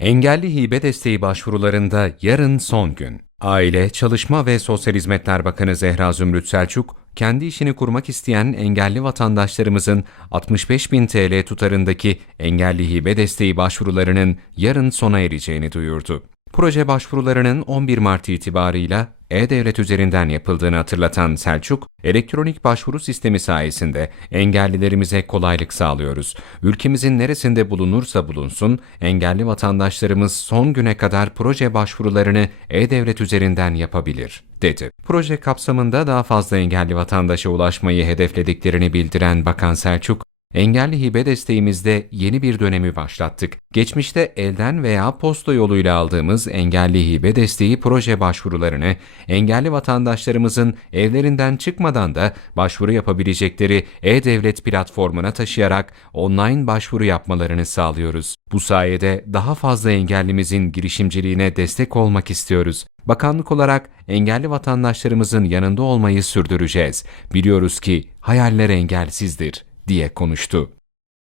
Engelli hibe desteği başvurularında yarın son gün. Aile, Çalışma ve Sosyal Hizmetler Bakanı Zehra Zümrüt Selçuk, kendi işini kurmak isteyen engelli vatandaşlarımızın 65 bin TL tutarındaki engelli hibe desteği başvurularının yarın sona ereceğini duyurdu. Proje başvurularının 11 Mart itibarıyla e-Devlet üzerinden yapıldığını hatırlatan Selçuk, elektronik başvuru sistemi sayesinde engellilerimize kolaylık sağlıyoruz. Ülkemizin neresinde bulunursa bulunsun, engelli vatandaşlarımız son güne kadar proje başvurularını e-Devlet üzerinden yapabilir, dedi. Proje kapsamında daha fazla engelli vatandaşa ulaşmayı hedeflediklerini bildiren Bakan Selçuk, Engelli hibe desteğimizde yeni bir dönemi başlattık. Geçmişte elden veya posta yoluyla aldığımız engelli hibe desteği proje başvurularını engelli vatandaşlarımızın evlerinden çıkmadan da başvuru yapabilecekleri e-devlet platformuna taşıyarak online başvuru yapmalarını sağlıyoruz. Bu sayede daha fazla engellimizin girişimciliğine destek olmak istiyoruz. Bakanlık olarak engelli vatandaşlarımızın yanında olmayı sürdüreceğiz. Biliyoruz ki hayaller engelsizdir diye konuştu.